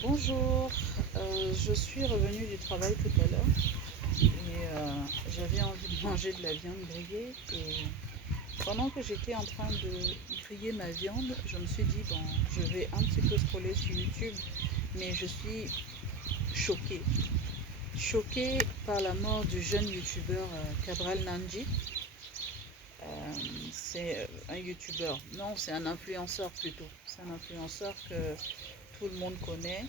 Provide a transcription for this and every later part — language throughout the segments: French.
Bonjour, je suis revenue du travail tout à l'heure et j'avais envie de manger de la viande grillée et pendant que j'étais en train de griller ma viande, je me suis dit bon, je vais un petit peu scroller sur YouTube, mais je suis choquée, choquée par la mort du jeune youtubeur Cabral Nanji. C'est un youtubeur, non, c'est un influenceur plutôt, c'est un influenceur que tout le monde connaît.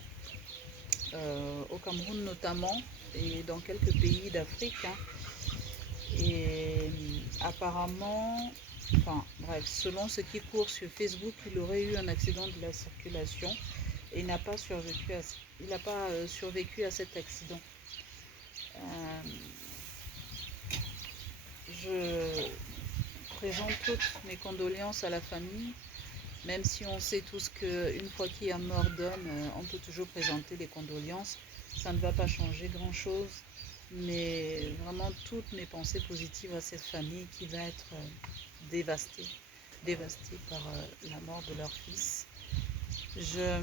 Au Cameroun notamment, et dans quelques pays d'Afrique, hein. Et apparemment, enfin bref, selon ce qui court sur Facebook, il aurait eu un accident de la circulation et il n'a pas survécu à cet accident. Euh, je présente toutes mes condoléances à la famille, même si on sait tous qu'une fois qu'il y a mort d'homme, on peut toujours présenter les condoléances. Ça ne va pas changer grand-chose, mais vraiment toutes mes pensées positives à cette famille qui va être dévastée, dévastée par la mort de leur fils. J'ai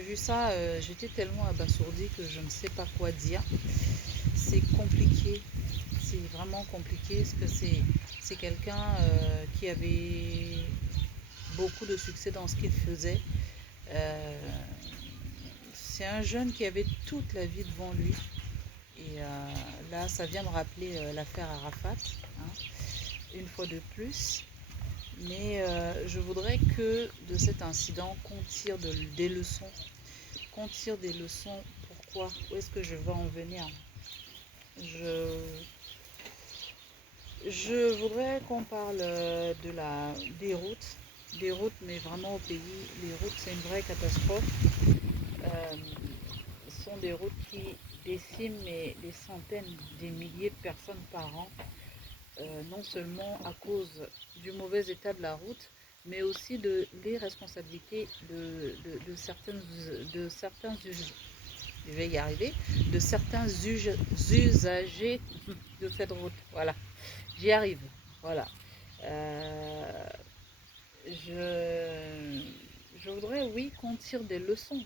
vu ça, j'étais tellement abasourdie que je ne sais pas quoi dire. C'est compliqué, c'est vraiment compliqué parce que c'est quelqu'un qui avait beaucoup de succès dans ce qu'il faisait. Euh, c'est un jeune qui avait toute la vie devant lui. Et là, ça vient me rappeler l'affaire Arafat, hein, une fois de plus. Mais je voudrais que de cet incident, qu'on tire des leçons. Qu'on tire des leçons. Pourquoi? Où est-ce que je veux en venir? Je, je voudrais qu'on parle des routes, mais vraiment au pays, les routes, c'est une vraie catastrophe. Euh, Ce sont des routes qui déciment des centaines, des milliers de personnes par an, non seulement à cause du mauvais état de la route, mais aussi de l'irresponsabilité je vais y arriver, de certains usagers de cette route. Voilà, j'y arrive. Voilà. Euh, je, je voudrais, oui, qu'on tire des leçons.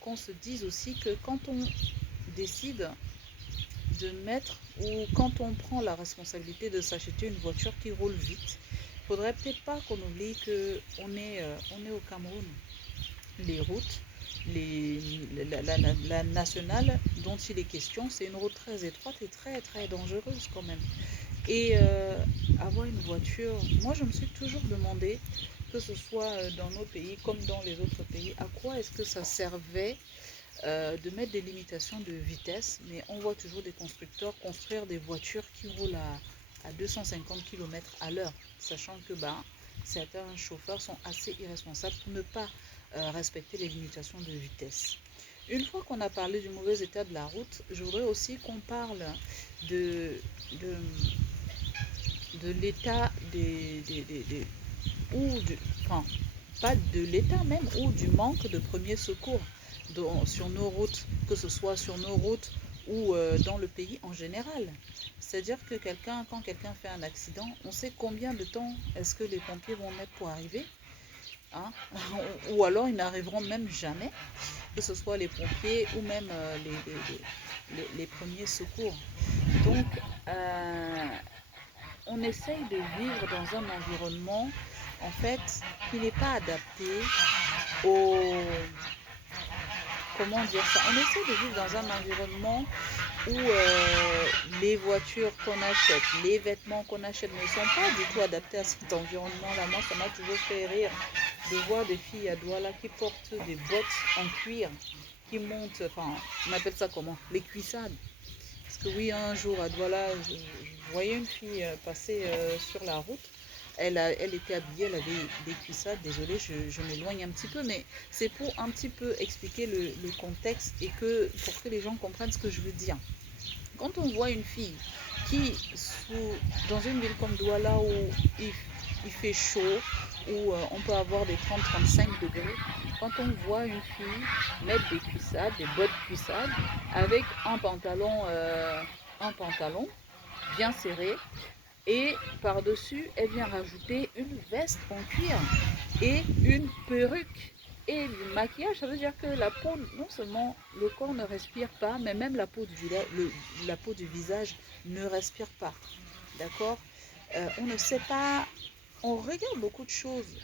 Qu'on se dise aussi que quand on décide de mettre ou quand on prend la responsabilité de s'acheter une voiture qui roule vite, il faudrait peut-être pas qu'on oublie on est au Cameroun. Les routes, la nationale dont il est question, c'est une route très étroite et très très dangereuse quand même. Et avoir une voiture, moi je me suis toujours demandé, que ce soit dans nos pays comme dans les autres pays, à quoi est-ce que ça servait de mettre des limitations de vitesse, mais on voit toujours des constructeurs construire des voitures qui roulent à 250 km à l'heure, sachant que certains chauffeurs sont assez irresponsables pour ne pas respecter les limitations de vitesse. Une fois qu'on a parlé du mauvais état de la route, je voudrais aussi qu'on parle de, de, de l'état ou du, enfin, pas de l'état même, ou du manque de premiers secours sur nos routes, que ce soit sur nos routes ou dans le pays en général. C'est-à-dire que quand quelqu'un fait un accident, on sait combien de temps est-ce que les pompiers vont mettre pour arriver, hein? Ou alors ils n'arriveront même jamais, que ce soit les pompiers ou même les premiers secours. Donc, euh, on essaye de vivre dans un environnement, en fait, qui n'est pas adapté au... Comment dire ça? On essaie de vivre dans un environnement où les voitures qu'on achète, les vêtements qu'on achète ne sont pas du tout adaptés à cet environnement-là. Moi, ça m'a toujours fait rire de voir des filles à Douala qui portent des bottes en cuir, qui montent, enfin, on appelle ça comment? Les cuissades. Parce que oui, un jour à Douala, je voyais une fille passer sur la route. Elle était habillée, elle avait des cuissardes. Désolée, je m'éloigne un petit peu, mais c'est pour un petit peu expliquer le contexte et pour que les gens comprennent ce que je veux dire. Quand on voit une fille qui, dans une ville comme Douala où il fait chaud, où on peut avoir des 30-35 degrés, quand on voit une fille mettre des cuissardes, des bottes cuissardes, avec un pantalon bien serré, Et par-dessus, elle vient rajouter une veste en cuir et une perruque et du maquillage. Ça veut dire que la peau, non seulement le corps ne respire pas, mais même la peau la peau du visage ne respire pas. D'accord. On ne sait pas, on regarde beaucoup de choses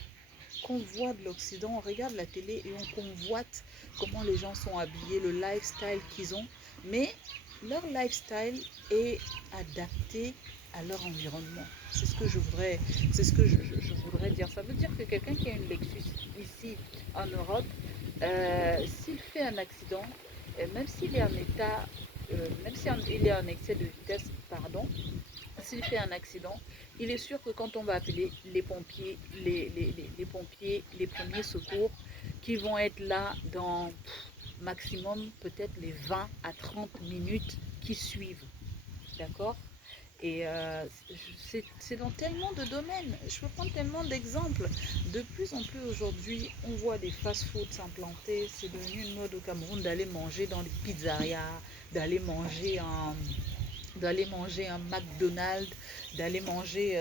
qu'on voit de l'Occident, on regarde la télé et on convoite comment les gens sont habillés, le lifestyle qu'ils ont, mais leur lifestyle est adapté à leur environnement. C'est ce que je voudrais, c'est ce que je voudrais dire. Ça veut dire que quelqu'un qui a une Lexus ici en Europe, s'il fait un accident, même s'il est en état, même s'il est en excès de vitesse, pardon, s'il fait un accident, il est sûr que quand on va appeler les pompiers, les pompiers, les premiers secours, qui vont être là dans maximum peut-être les 20 à 30 minutes qui suivent. D'accord. Et c'est dans tellement de domaines. Je peux prendre tellement d'exemples. De plus en plus aujourd'hui, on voit des fast-foods s'implanter. C'est devenu une mode au Cameroun d'aller manger dans les pizzerias, d'aller manger en d'aller manger un McDonald's, d'aller manger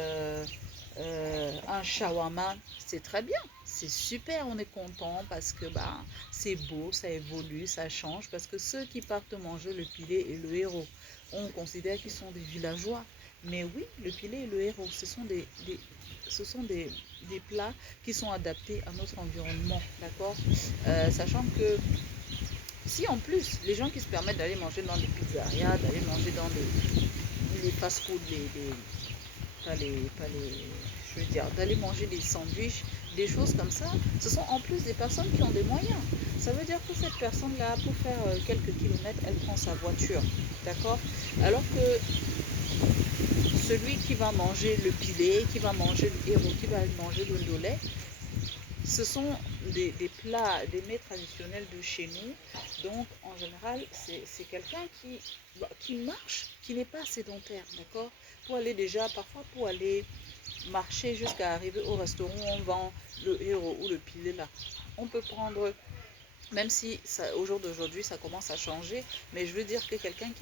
un shawarma, c'est très bien. C'est super, on est content parce que bah, c'est beau, ça évolue, ça change. Parce que ceux qui partent manger le pilé et le héros, on considère qu'ils sont des villageois. Mais oui, le pilé et le héros, ce sont des plats qui sont adaptés à notre environnement, d'accord. Sachant que si en plus, les gens qui se permettent d'aller manger dans les pizzerias, d'aller manger dans les fast-food, je veux dire, d'aller manger des sandwichs, des choses comme ça, ce sont en plus des personnes qui ont des moyens. Ça veut dire que cette personne-là, pour faire quelques kilomètres, elle prend sa voiture, d'accord. Alors que celui qui va manger le pilé, qui va manger le héros, qui va manger le ndolé, ce sont des plats, des mets traditionnels de chez nous. Donc, en général, c'est quelqu'un qui marche, qui n'est pas sédentaire, d'accord. Pour aller déjà, parfois pour aller marcher jusqu'à arriver au restaurant où on vend le héros ou le pilé là. On peut prendre, même si ça, au jour d'aujourd'hui, ça commence à changer, mais je veux dire que quelqu'un qui